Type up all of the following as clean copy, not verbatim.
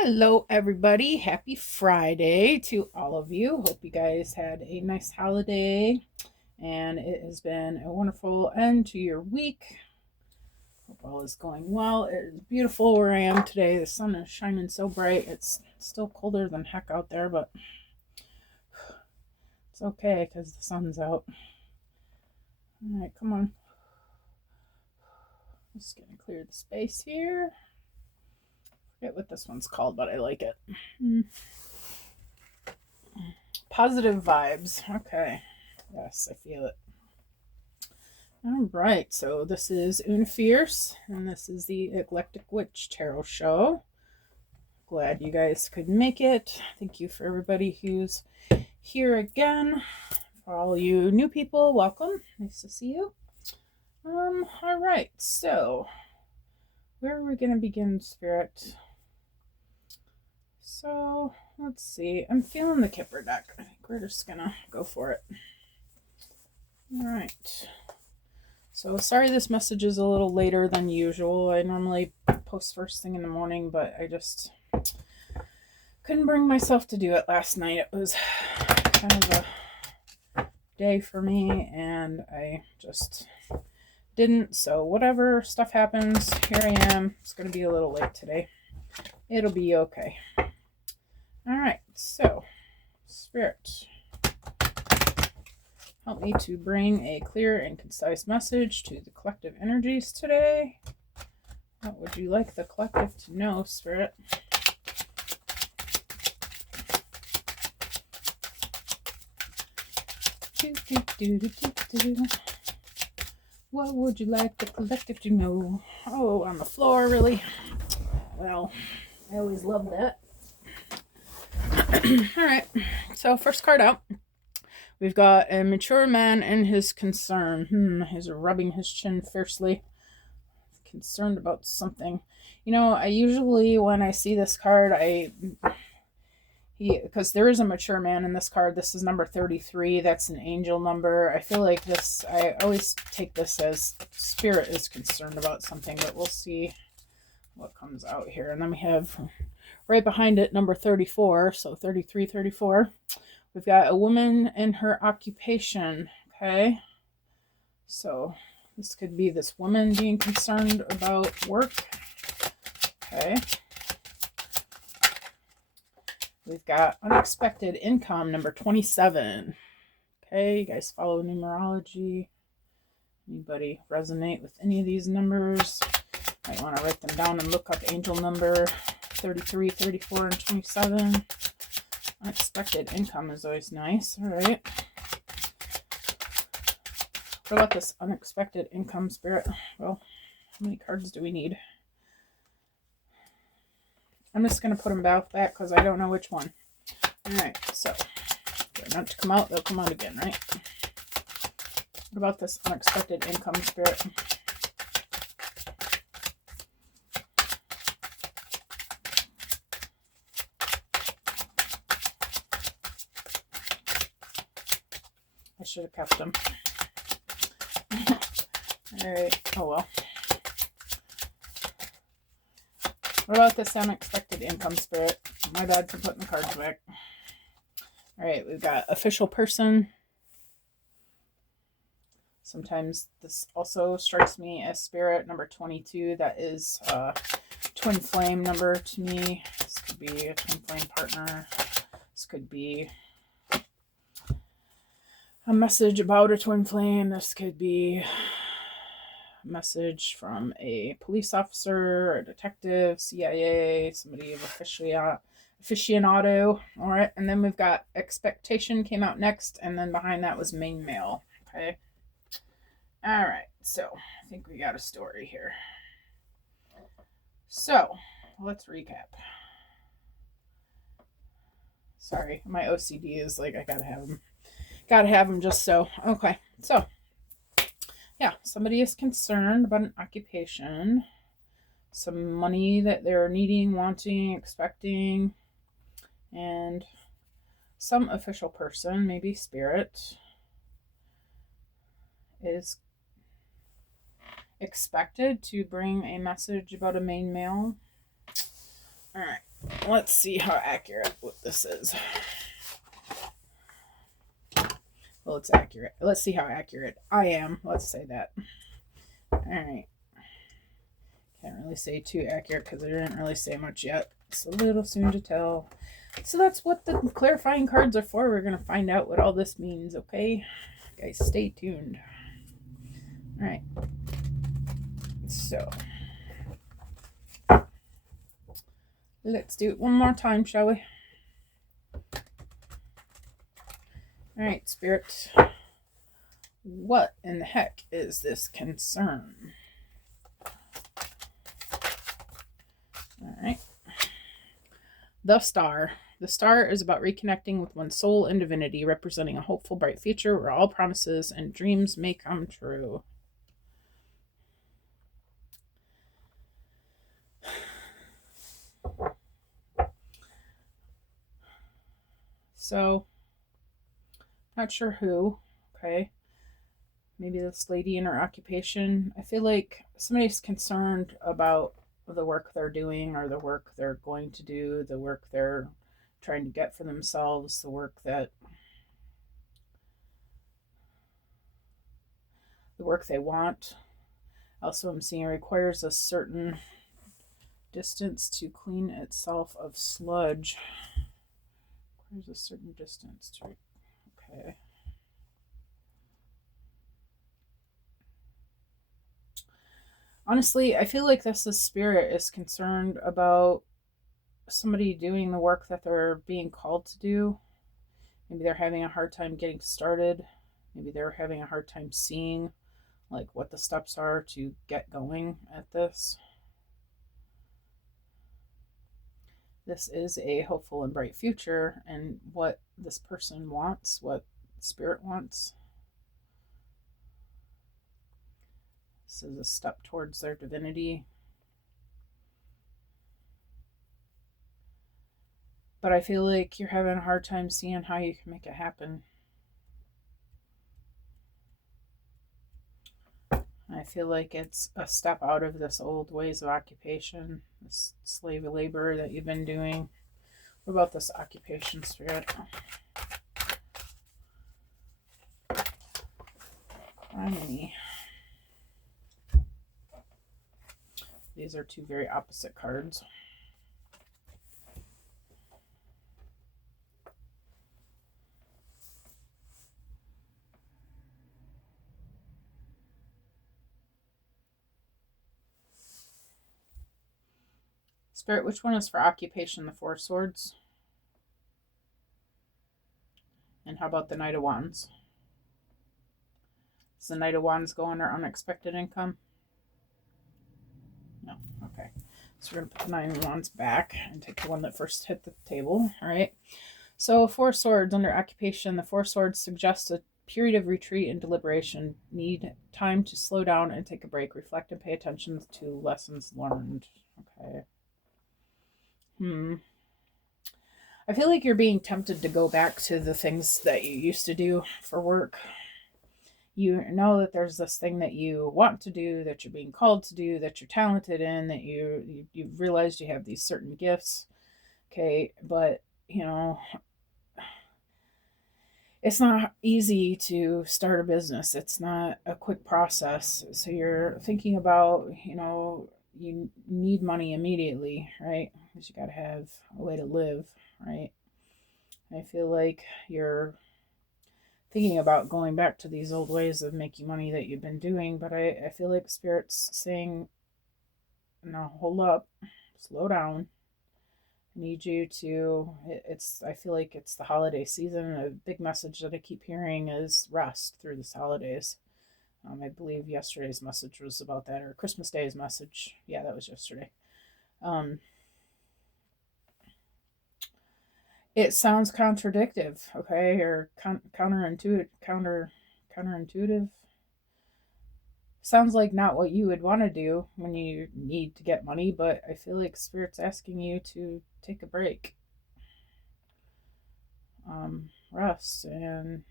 Hello, everybody. Happy Friday to all of you. Hope you guys had a nice holiday and it has been a wonderful end to your week. Hope all is going well. It is beautiful where I am today. The sun is shining so bright. It's still colder than heck out there, but it's okay because the sun's out. All right, come on. Just gonna clear the space here. Forget what this one's called, but I like it. Positive vibes. Okay. Yes, I feel it. All right, so this is Una Fierce, and this is the Eclectic Witch Tarot Show. Glad you guys could make it. Thank you for everybody who's here again. For all you new people, welcome. Nice to see you. All right, so where are we going to begin, Spirit? So, let's see. I'm feeling the Kipper deck. I think we're just going to go for it. All right. So sorry this message is a little later than usual. I normally post first thing in the morning, but I just couldn't bring myself to do it last night. It was kind of a day for me, and I just didn't. So whatever stuff happens, here I am. It's going to be a little late today. It'll be okay. All right, so Spirit, help me to bring a clear and concise message to the collective energies today. What would you like the collective to know, Spirit? What would you like the collective to know? Oh, on the floor, really? Well, I always love that. All right, so first card out. We've got a mature man and his concern. He's rubbing his chin fiercely. Concerned about something. You know, I usually, when I see this card, because there is a mature man in this card. This is number 33. That's an angel number. I feel like this, I always take this as Spirit is concerned about something, but we'll see what comes out here. And then we have right behind it number 34. So 33, 34. We've got a woman in her occupation. Okay. So this could be this woman being concerned about work. Okay. We've got unexpected income, number 27. Okay, you guys follow numerology. Anybody resonate with any of these numbers? Might want to write them down and look up angel number 33, 34, and 27. Unexpected income is always nice. All right. What about this unexpected income, Spirit? Well, how many cards do we need? I'm just going to put them back because I don't know which one. All right, so they're not to come out, they'll come out again, right? What about this unexpected income, Spirit? I should have kept them. All right, oh well. What about this unexpected income, Spirit? My bad for putting the cards back. All right, we've got official person. Sometimes this also strikes me as Spirit, number 22. That is twin flame number to me. This could be a twin flame partner. This could be a message about a twin flame. This could be message from a police officer, a detective, CIA, somebody of aficionado. All right, and then we've got expectation came out next, and then behind that was main mail. Okay. All right, so I think we got a story here. So let's recap. Sorry, my OCD is like I gotta have them just so. Okay, so yeah, somebody is concerned about an occupation, some money that they're needing, wanting, expecting, and some official person, maybe Spirit, is expected to bring a message about a main mail. All right, Let's see how accurate what this is. Well, it's accurate. Let's see how accurate I am. Let's say that. All right. Can't really say too accurate because I didn't really say much yet. It's a little soon to tell. So that's what the clarifying cards are for. We're going to find out what all this means, okay? Guys, stay tuned. All right. So let's do it one more time, shall we? All right, Spirit. What in the heck is this concern? All right. The Star. The Star is about reconnecting with one's soul and divinity, representing a hopeful, bright future where all promises and dreams may come true. So, not sure who. Okay. Maybe this lady in her occupation. I feel like somebody's concerned about the work they're doing or the work they're going to do, the work they're trying to get for themselves, the work they want. Also, I'm seeing it requires a certain distance to clean itself of sludge. Requires a certain distance to. Okay. Honestly, I feel like this spirit is concerned about somebody doing the work that they're being called to do. Maybe they're having a hard time getting started. Maybe they're having a hard time seeing like what the steps are to get going at this. This is a hopeful and bright future, and what this person wants, what spirit wants. This is a step towards their divinity. But I feel like you're having a hard time seeing how you can make it happen. I feel like it's a step out of this old ways of occupation, this slave labor that you've been doing. What about this occupation, Spirit? Finally. These are two very opposite cards. Spirit, which one is for occupation? The Four Swords? And how about the Knight of Wands? Does the Knight of Wands go under unexpected income? No. Okay. So we're going to put the Nine of Wands back and take the one that first hit the table. All right. So Four Swords under occupation. The Four Swords suggests a period of retreat and deliberation. Need time to slow down and take a break. Reflect and pay attention to lessons learned. Okay. I feel like you're being tempted to go back to the things that you used to do for work. You know that there's this thing that you want to do, that you're being called to do, that you're talented in, that you've realized you have these certain gifts. Okay, but you know, it's not easy to start a business. It's not a quick process. So you're thinking about, you need money immediately, right? Because you got to have a way to live, right? I feel like you're thinking about going back to these old ways of making money that you've been doing, but I feel like Spirit's saying, no, hold up, slow down. I need you to, I feel like it's the holiday season. A big message that I keep hearing is rest through these holidays. I believe yesterday's message was about that, or Christmas Day's message. Yeah, that was yesterday. It sounds contradictive, okay, or counterintuitive. Sounds like not what you would want to do when you need to get money, but I feel like Spirit's asking you to take a break, rest, and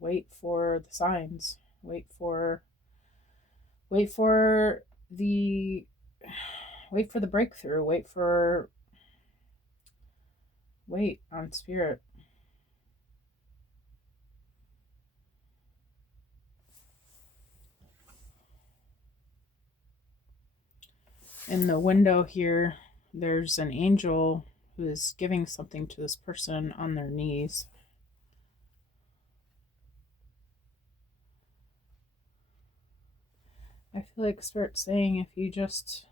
wait for the signs. Wait for the breakthrough. Wait for wait on Spirit. In the window here, there's an angel who is giving something to this person on their knees. I feel like Spirit's saying if you just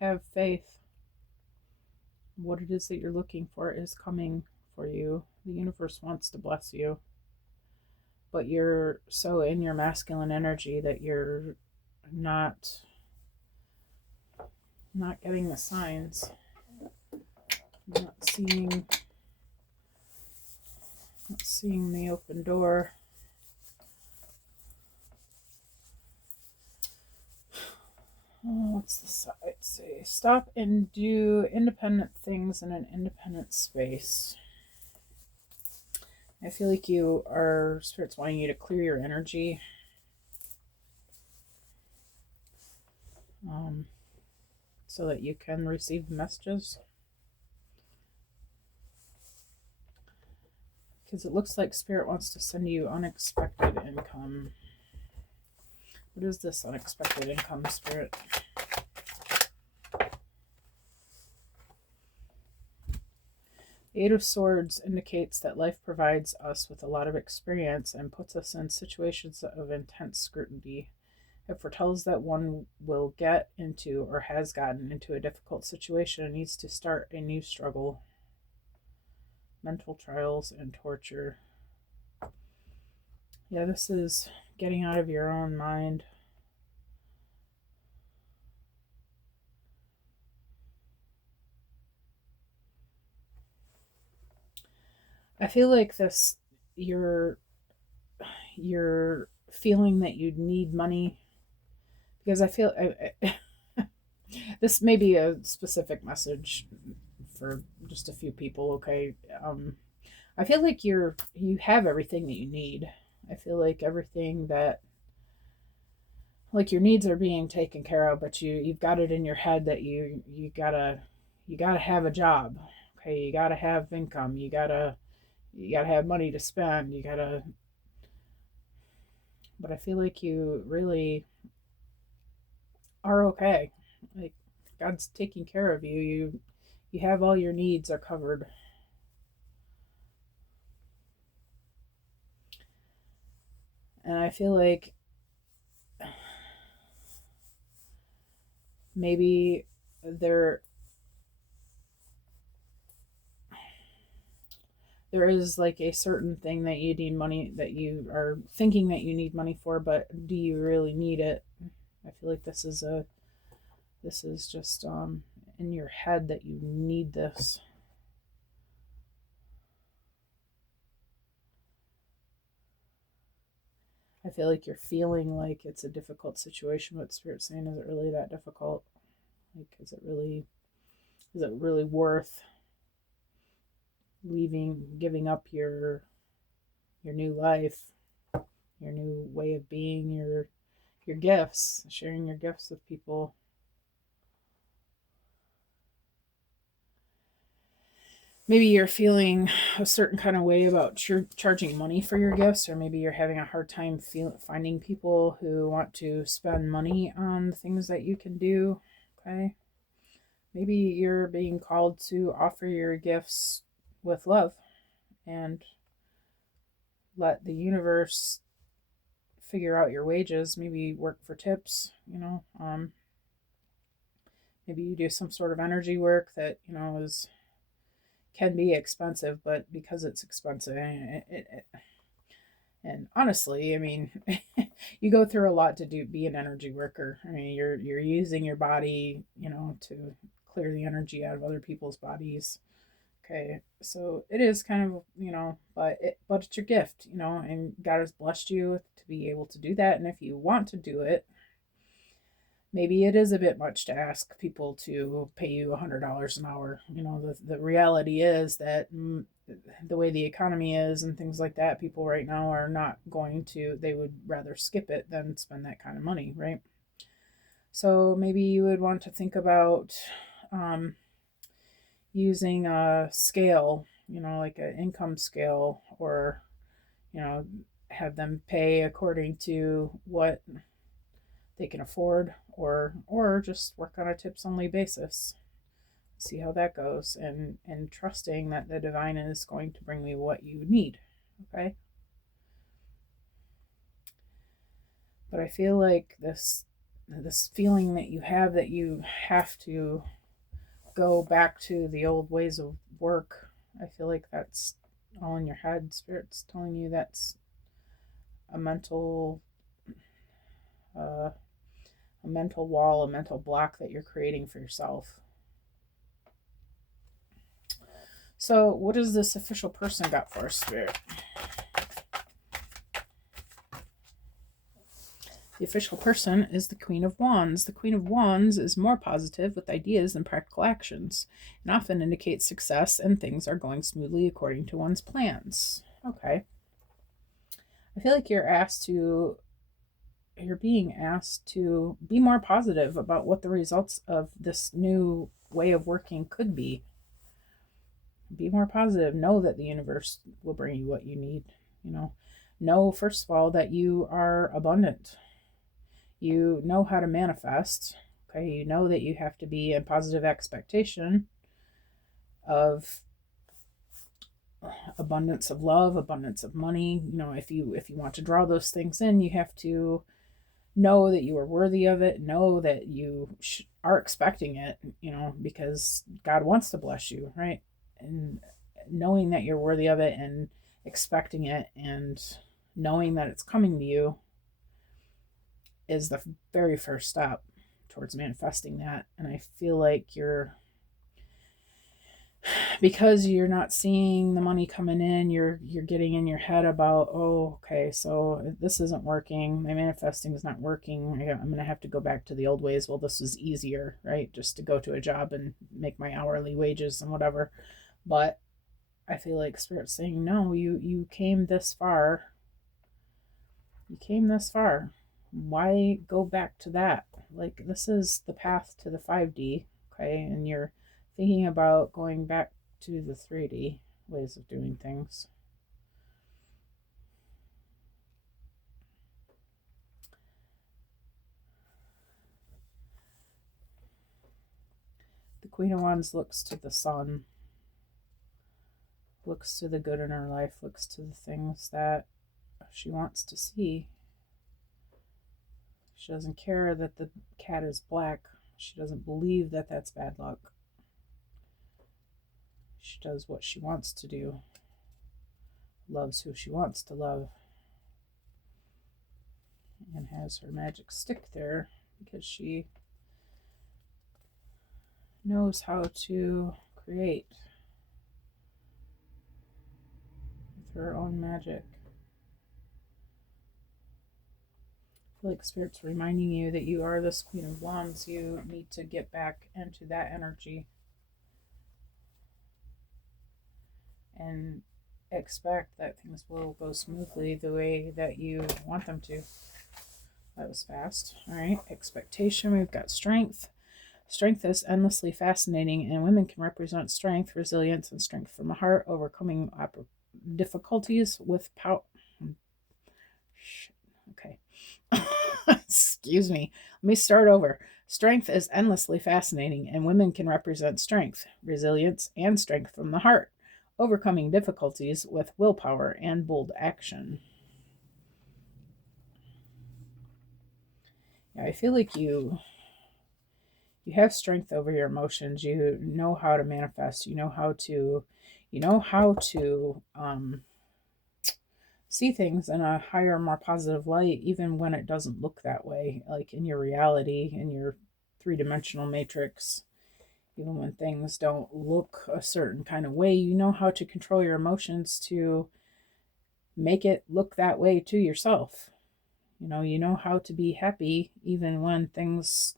have faith, what it is that you're looking for is coming for you. The universe wants to bless you, but you're so in your masculine energy that you're not getting the signs. Not seeing the open door. Oh, what's the side say? Stop and do independent things in an independent space. I feel like Spirit's wanting you to clear your energy. So that you can receive messages. Because it looks like Spirit wants to send you unexpected income. What is this unexpected income, Spirit? The Eight of Swords indicates that life provides us with a lot of experience and puts us in situations of intense scrutiny. It foretells that one will get into or has gotten into a difficult situation and needs to start a new struggle. Mental trials and torture. Yeah, this is getting out of your own mind. I feel like you're feeling that you need money, because I feel this may be a specific message for just a few people, okay? I feel like you have everything that you need. I feel like everything that, like, your needs are being taken care of, but you've got it in your head that you gotta have a job, okay? You gotta have income. You gotta have money to spend. But I feel like you really are okay. Like, God's taking care of you. You have all your needs are covered. And I feel like maybe there is like a certain thing that you need money, that you are thinking that you need money for, but do you really need it? I feel like this is just in your head that you need this. I feel like you're feeling like it's a difficult situation, but Spirit's saying, is it really that difficult? Like, is it really worth giving up your new life, your new way of being, your gifts, sharing your gifts with people? Maybe you're feeling a certain kind of way about charging money for your gifts, or maybe you're having a hard time finding people who want to spend money on things that you can do. Okay. Maybe you're being called to offer your gifts with love and let the universe figure out your wages. Maybe work for tips, maybe you do some sort of energy work that, can be expensive, but because it's expensive, and honestly, I mean, you go through a lot to be an energy worker. I mean, you're using your body, to clear the energy out of other people's bodies. Okay, so it is kind of, but it's your gift, and God has blessed you to be able to do that. And if you want to do it, maybe it is a bit much to ask people to pay you $100 an hour. The reality is that the way the economy is and things like that, people right now are not going to, they would rather skip it than spend that kind of money, right? So maybe you would want to think about, using a scale, like an income scale, or, you know, have them pay according to what they can afford, or just work on a tips only basis. See how that goes, and trusting that the divine is going to bring me what you need. Okay? But I feel like this feeling that you have to go back to the old ways of work, I feel like that's all in your head. Spirit's telling you that's a mental uh, a mental wall, a mental block that you're creating for yourself. So what does this official person got for us, Spirit? The official person is the Queen of Wands. The Queen of Wands is more positive with ideas than practical actions, and often indicates success and things are going smoothly according to one's plans. Okay. I feel like you're being asked to be more positive about what the results of this new way of working could be. Be more positive. Know that the universe will bring you what you need. Know, first of all, that you are abundant. You know how to manifest. Okay, you know that you have to be in positive expectation of abundance of love, abundance of money. If you want to draw those things in, you have to know that you are worthy of it. Know that you are expecting it, because God wants to bless you, right? And knowing that you're worthy of it and expecting it and knowing that it's coming to you is the very first step towards manifesting that. And I feel like because you're not seeing the money coming in, you're getting in your head about, oh, okay, so this isn't working, my manifesting is not working, I'm going to have to go back to the old ways. Well, this was easier, right? Just to go to a job and make my hourly wages and whatever. But I feel like Spirit's saying, no, you came this far. You came this far. Why go back to that? Like, this is the path to the 5D, okay? And you're thinking about going back to the 3D ways of doing things. The Queen of Wands looks to the sun, looks to the good in her life, looks to the things that she wants to see. She doesn't care that the cat is black. She doesn't believe that that's bad luck. She does what she wants to do, loves who she wants to love, and has her magic stick there because she knows how to create with her own magic. I feel like Spirit's reminding you that you are this Queen of Wands. You need to get back into that energy and expect that things will go smoothly the way that you want them to. That was fast. All right, expectation. We've got strength. Strength is endlessly fascinating, and women can represent strength, resilience, and strength from the heart, overcoming difficulties with power. Okay. Excuse me. Let me start over. Strength is endlessly fascinating, and women can represent strength, resilience, and strength from the heart, overcoming difficulties with willpower and bold action. Yeah, I feel like you have strength over your emotions. You know how to manifest. You know how to see things in a higher, more positive light, even when it doesn't look that way, like in your reality, in your three-dimensional matrix. Even when things don't look a certain kind of way, you know how to control your emotions to make it look that way to yourself. You know how to be happy even when things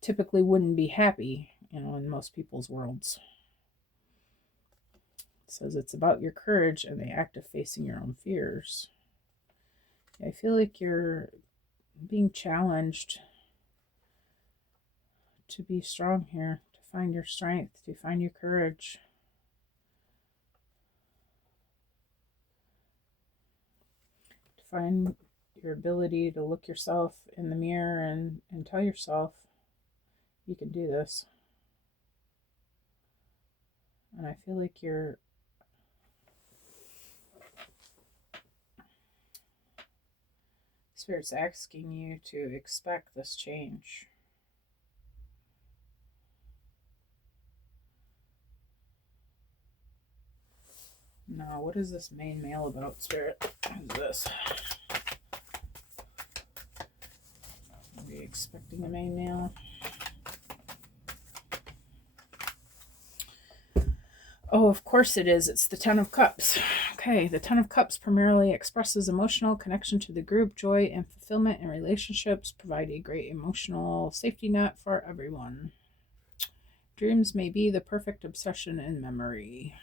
typically wouldn't be happy, in most people's worlds. It says it's about your courage and the act of facing your own fears. I feel like you're being challenged to be strong here, to find your strength, to find your courage. To find your ability to look yourself in the mirror and tell yourself, you can do this. And I feel like your Spirit's asking you to expect this change. Now, what is this main male about, Spirit? What is this? Are we expecting a main male? Oh, of course it is. It's the Ten of Cups. Okay, the Ten of Cups primarily expresses emotional connection to the group, joy and fulfillment in relationships, provide a great emotional safety net for everyone. Dreams may be the perfect obsession in memory.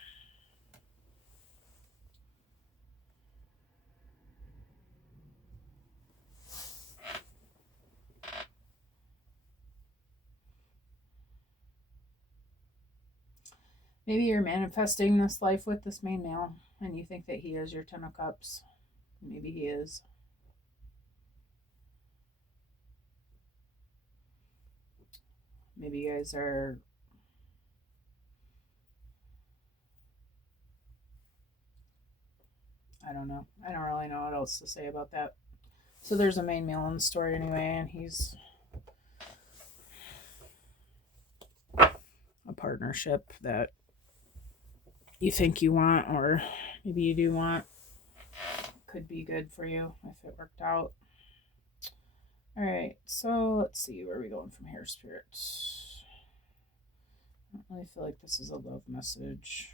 Maybe you're manifesting this life with this main male, and you think that he is your Ten of Cups. Maybe he is. Maybe you guys are... I don't know. I don't really know what else to say about that. So there's a main male in the story anyway, and he's a partnership that you think you want, or maybe you do want. Could be good for you if it worked out. All right, so let's see, where are we going from here, Spirit? I don't really feel like this is a love message.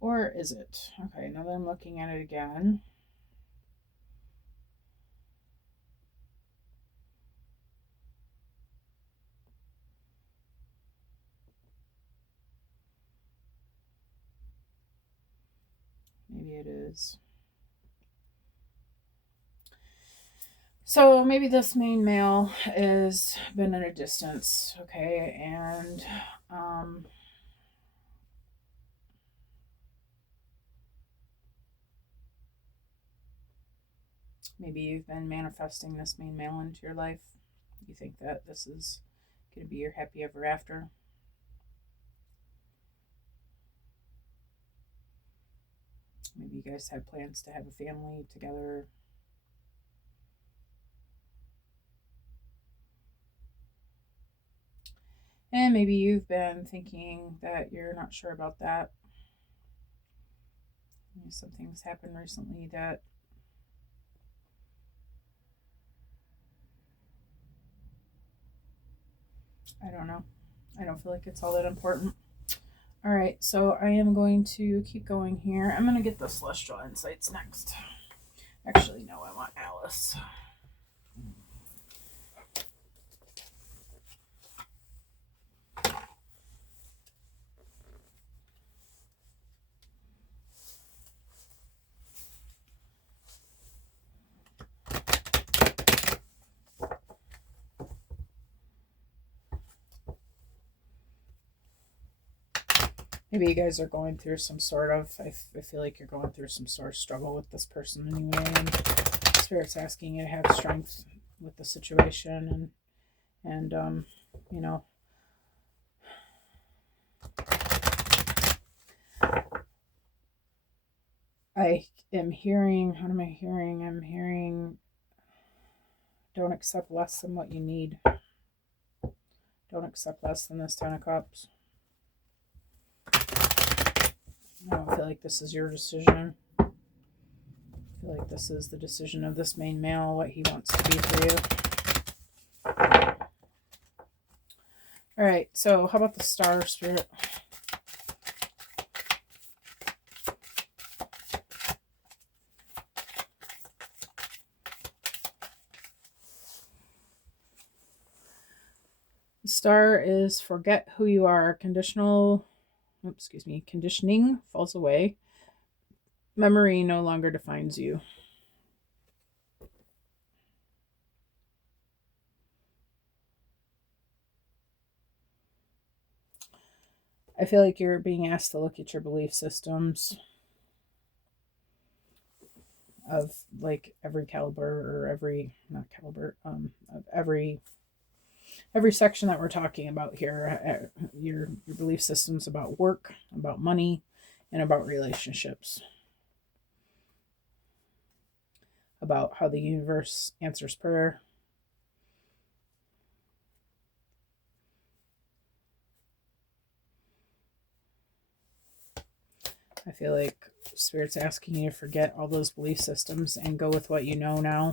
Or is it? Okay, now that I'm looking at it again. Maybe it is. So maybe this main male has been at a distance, okay, and maybe you've been manifesting this main male into your life. You think that this is going to be your happy ever after. Maybe you guys have plans to have a family together. And maybe you've been thinking that you're not sure about that. Something's happened recently that I don't know. I don't feel like it's all that important. All right, so I am going to keep going here. I'm going to get the Celestial Insights next. Actually, no, I want Alice. Maybe you guys are going through some sort of, I feel like you're going through some sort of struggle with this person anyway, and Spirit's asking you to have strength with the situation, and you know, I am hearing, what am I hearing? I'm hearing, don't accept less than what you need. Don't accept less than this Ten of Cups. I don't feel like this is your decision. I feel like this is the decision of this main male, what he wants to be for you. All right, so how about the Star, Spirit? The Star is forget who you are. Conditioning falls away. Memory no longer defines you. I feel like you're being asked to look at your belief systems of like every caliber, or every, not caliber, of every section that we're talking about here. Your belief systems about work, about money, and about relationships, about how the universe answers prayer. I feel like Spirit's asking you to forget all those belief systems and go with what you know now.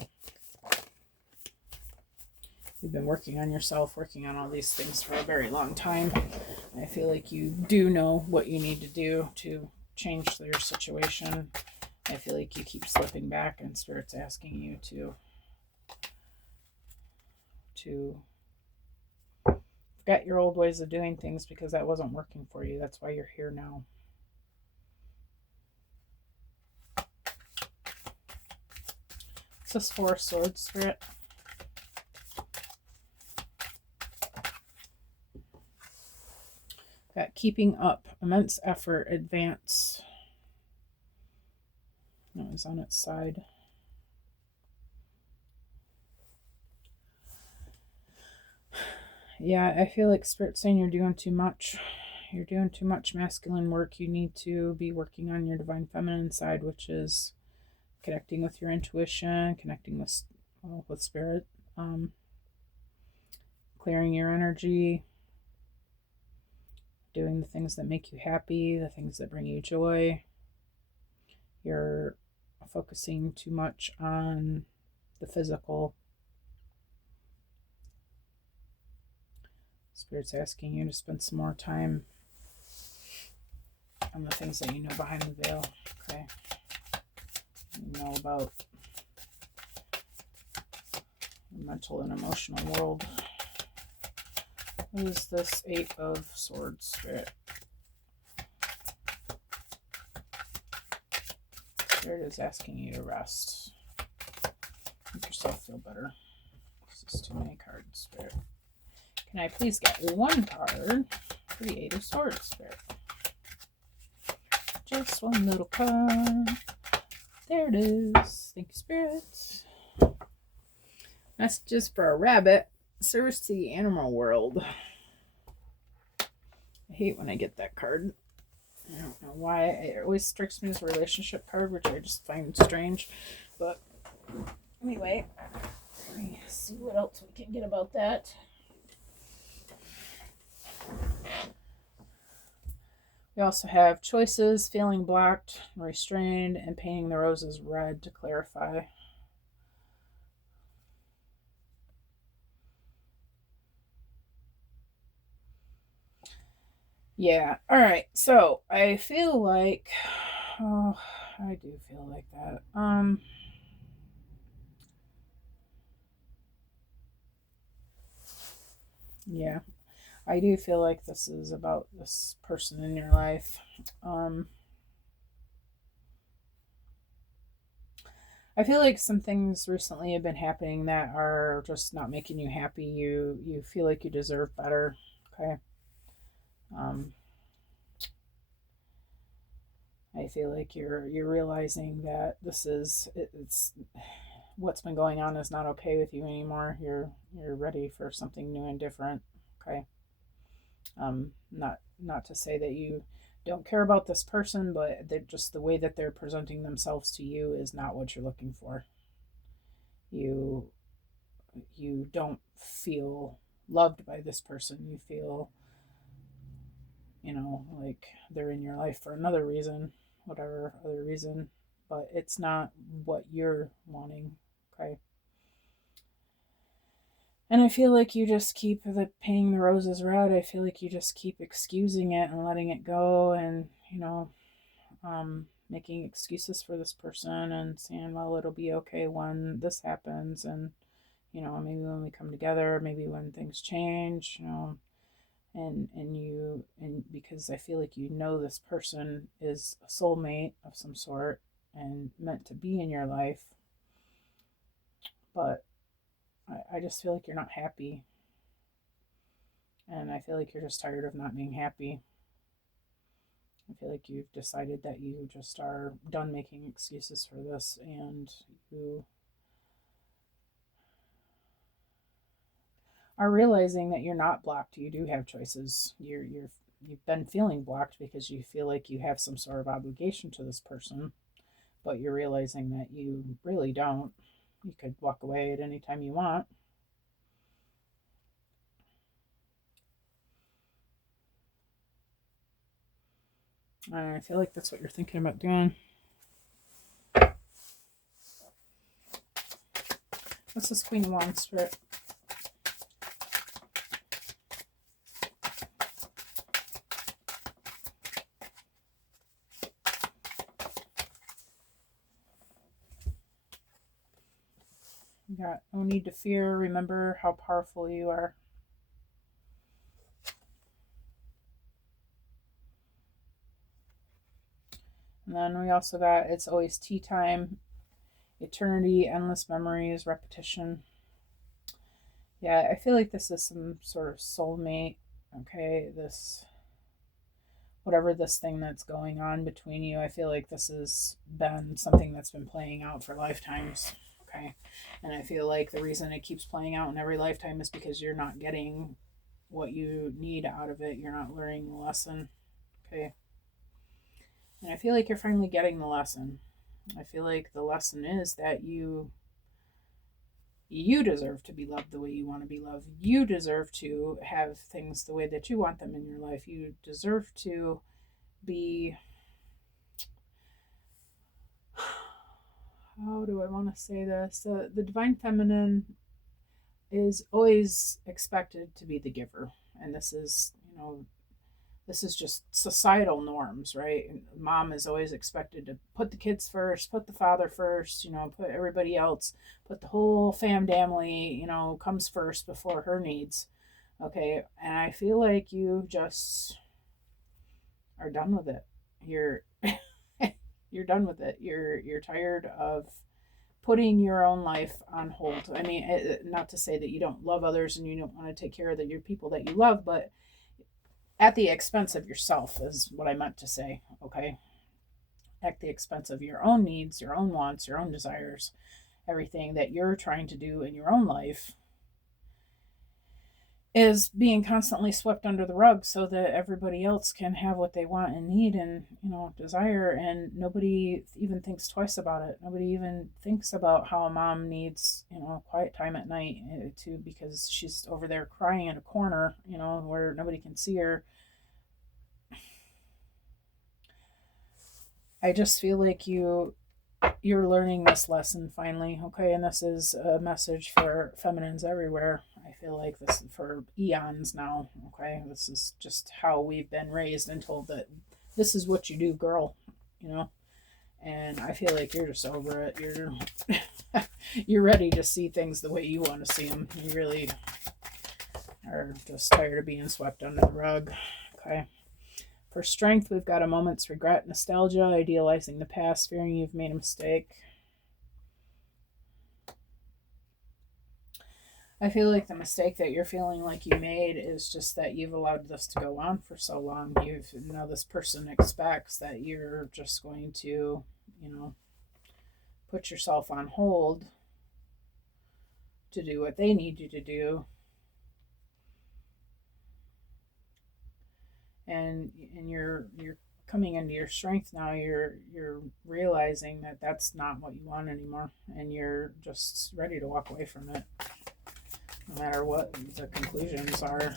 You've been working on yourself, working on all these things for a very long time. I feel like you do know what you need to do to change your situation. I feel like you keep slipping back, and Spirit's asking you to forget your old ways of doing things, because that wasn't working for you. That's why you're here now. It's this Four of Swords, Spirit. Got keeping up, immense effort, advance. That was on its side. Yeah, I feel like Spirit's saying you're doing too much. You're doing too much masculine work. You need to be working on your divine feminine side, which is connecting with your intuition, connecting with Spirit, clearing your energy, doing the things that make you happy, the things that bring you joy. You're focusing too much on the physical. Spirit's asking you to spend some more time on the things that you know behind the veil. Okay. You know about the mental and emotional world. What is this Eight of Swords, Spirit? Spirit is asking you to rest. Make yourself feel better. This is too many cards, Spirit. Can I please get one card for the Eight of Swords, Spirit? Just one little card. There it is. Thank you, Spirit. Messages for a rabbit. Service to the animal world. I hate when I get that card. I don't know why. It always strikes me as a relationship card, which I just find strange. But anyway, let me see what else we can get about that. We also have choices, feeling blocked, restrained, and painting the roses red to clarify. Yeah, all right. So I feel like, oh, I do feel like that. Yeah, I do feel like this is about this person in your life. I feel like some things recently have been happening that are just not making you happy. You feel like you deserve better. Okay. I feel like you're realizing that it's what's been going on is not okay with you anymore. You're ready for something new and different. Okay. Not to say that you don't care about this person, but they're just the way that they're presenting themselves to you is not what you're looking for. You don't feel loved by this person. You feel, like they're in your life for another reason, whatever other reason, but it's not what you're wanting. Okay. And I feel like you just keep painting the roses red. I feel like you just keep excusing it and letting it go, and making excuses for this person and saying, well, it'll be okay when this happens, and maybe when we come together, maybe when things change, and because I feel like this person is a soulmate of some sort and meant to be in your life, but I just feel like you're not happy, and I feel like you're just tired of not being happy. I feel like you've decided that you just are done making excuses for this, and you are realizing that you're not blocked. You do have choices. You've been feeling blocked because you feel like you have some sort of obligation to this person, but you're realizing that you really don't. You could walk away at any time you want. I feel like that's what you're thinking about doing. What's this Queen of Wands spirit? You got no need to fear. Remember how powerful you are. And then we also got it's always tea time, eternity, endless memories, repetition. Yeah, I feel like this is some sort of soulmate. Okay, this whatever this thing that's going on between you, I feel like this has been something that's been playing out for lifetimes. Okay, and I feel like the reason it keeps playing out in every lifetime is because you're not getting what you need out of it. You're not learning the lesson. Okay, and I feel like you're finally getting the lesson. I feel like the lesson is that you deserve to be loved the way you want to be loved. You deserve to have things the way that you want them in your life. You deserve to be, how do I want to say this? The divine feminine is always expected to be the giver. And this is, this is just societal norms, right? Mom is always expected to put the kids first, put the father first, put everybody else, put the whole family, comes first before her needs. Okay. And I feel like you just are done with it. You're you're done with it. You're tired of putting your own life on hold. I mean, not to say that you don't love others and you don't want to take care of your people that you love, but at the expense of yourself is what I meant to say. Okay, at the expense of your own needs, your own wants, your own desires, everything that you're trying to do in your own life is being constantly swept under the rug so that everybody else can have what they want and need and desire, and nobody even thinks twice about it. Nobody even thinks about how a mom needs quiet time at night too, because she's over there crying in a corner where nobody can see her. I just feel like you're learning this lesson finally, okay? And this is a message for feminines everywhere. I feel like this is for eons now, okay? This is just how we've been raised and told that this is what you do, girl, And I feel like you're just over it. You're ready to see things the way you want to see them. You really are just tired of being swept under the rug, okay? For strength, we've got a moment's regret, nostalgia, idealizing the past, fearing you've made a mistake. I feel like the mistake that you're feeling like you made is just that you've allowed this to go on for so long. Now this person expects that you're just going to, put yourself on hold to do what they need you to do. And you're coming into your strength now. You're realizing that that's not what you want anymore, and you're just ready to walk away from it, no matter what the conclusions are.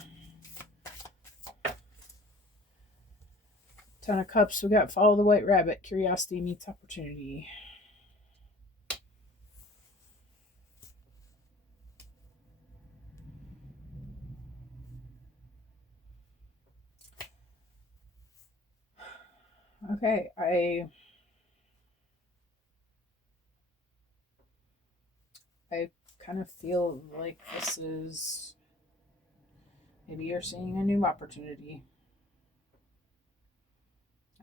Ten of Cups, we got follow the white rabbit. Curiosity meets opportunity. Okay, I kind of feel like this is maybe you're seeing a new opportunity,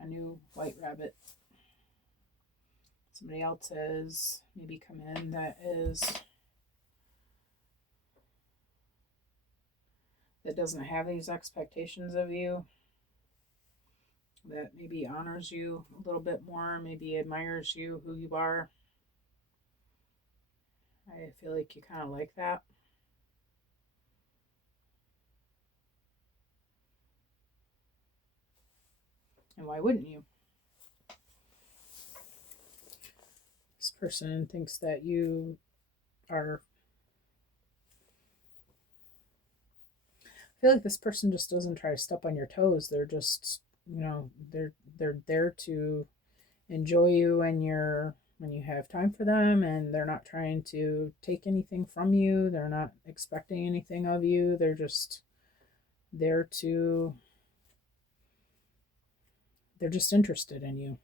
a new white rabbit. Somebody else has maybe come in that doesn't have these expectations of you. that maybe honors you a little bit more, maybe admires you, who you are. I feel like you kind of like that. And why wouldn't you? This person thinks that you are. I feel like this person just doesn't try to step on your toes. They're just, they're there to enjoy you when you have time for them, and they're not trying to take anything from you. They're not expecting anything of you. They're just there to they're just interested in you.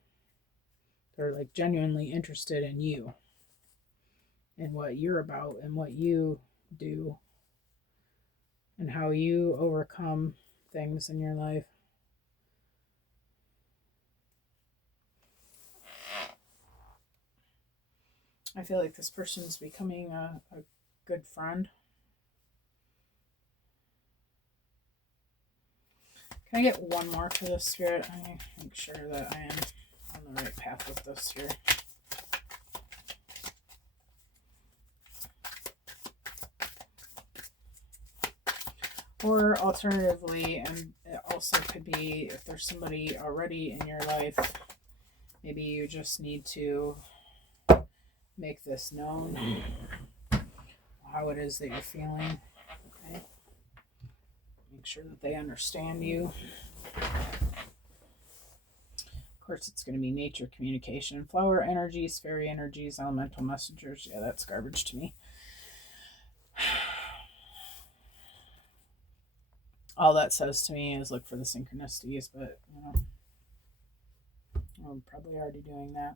They're like genuinely interested in you and what you're about and what you do and how you overcome things in your life. I feel like this person's becoming a good friend. Can I get one more for this spirit? I need to make sure that I am on the right path with this here. Or alternatively, and it also could be if there's somebody already in your life, maybe you just need to make this known, how it is that you're feeling. Okay. Make sure that they understand you. Of course, it's going to be nature, communication, flower energies, fairy energies, elemental messengers. Yeah, that's garbage to me. All that says to me is look for the synchronicities, but I'm probably already doing that.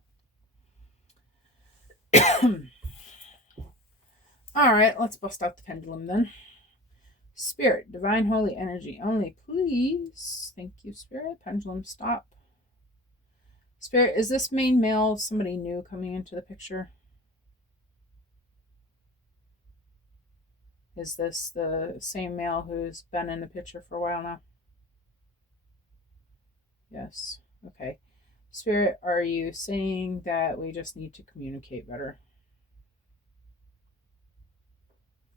All right, let's bust out the pendulum then. Spirit, divine holy energy only, please. Thank you, Spirit. Pendulum, stop. Spirit, is this main male somebody new coming into the picture? Is this the same male who's been in the picture for a while now? Yes. Okay. Spirit, are you saying that we just need to communicate better?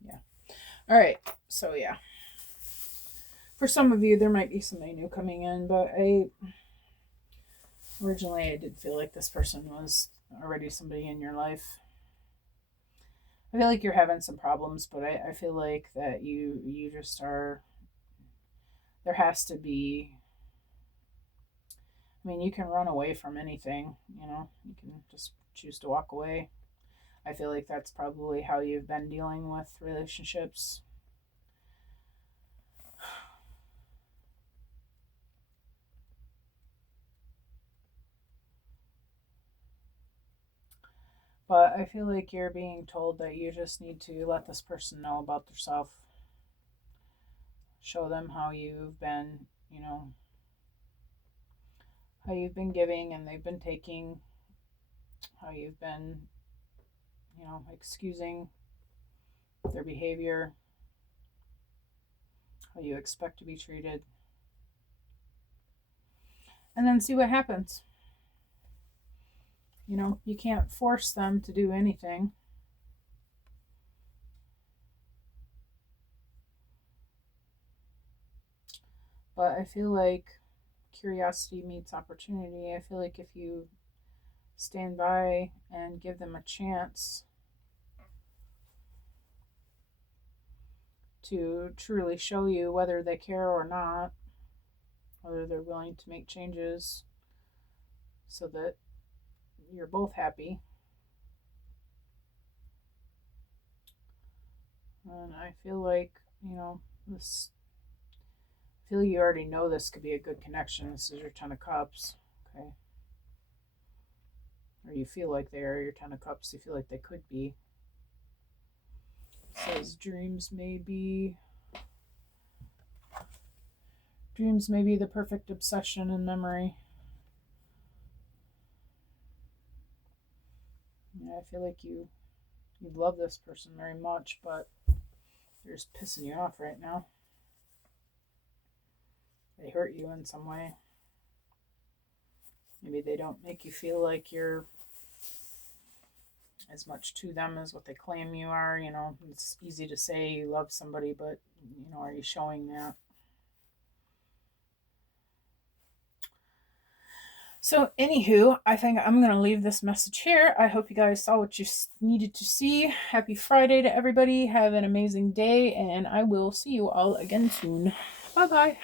Yeah. All right. So, yeah. For some of you, there might be somebody new coming in, but originally I did feel like this person was already somebody in your life. I feel like you're having some problems, but I feel like that you just are. There has to be. I mean, you can run away from anything, you can just choose to walk away. I feel like that's probably how you've been dealing with relationships. But I feel like you're being told that you just need to let this person know about themselves. Show them how you've been, how you've been giving and they've been taking, how you've been, excusing their behavior, how you expect to be treated, and then see what happens. You can't force them to do anything. But I feel like curiosity meets opportunity. I feel like if you stand by and give them a chance to truly show you whether they care or not, whether they're willing to make changes so that you're both happy. And I feel like, this. I feel you already know this could be a good connection. This is your Ten of Cups. Okay. Or you feel like they are your Ten of Cups. You feel like they could be. It says dreams may be the perfect obsession and memory. Yeah, I feel like you love this person very much, but they're just pissing you off right now. They hurt you in some way. Maybe they don't make you feel like you're as much to them as what they claim you are. You know, it's easy to say you love somebody, but, you know, are you showing that? So, anywho, I think I'm going to leave this message here. I hope you guys saw what you needed to see. Happy Friday to everybody. Have an amazing day, and I will see you all again soon. Bye bye.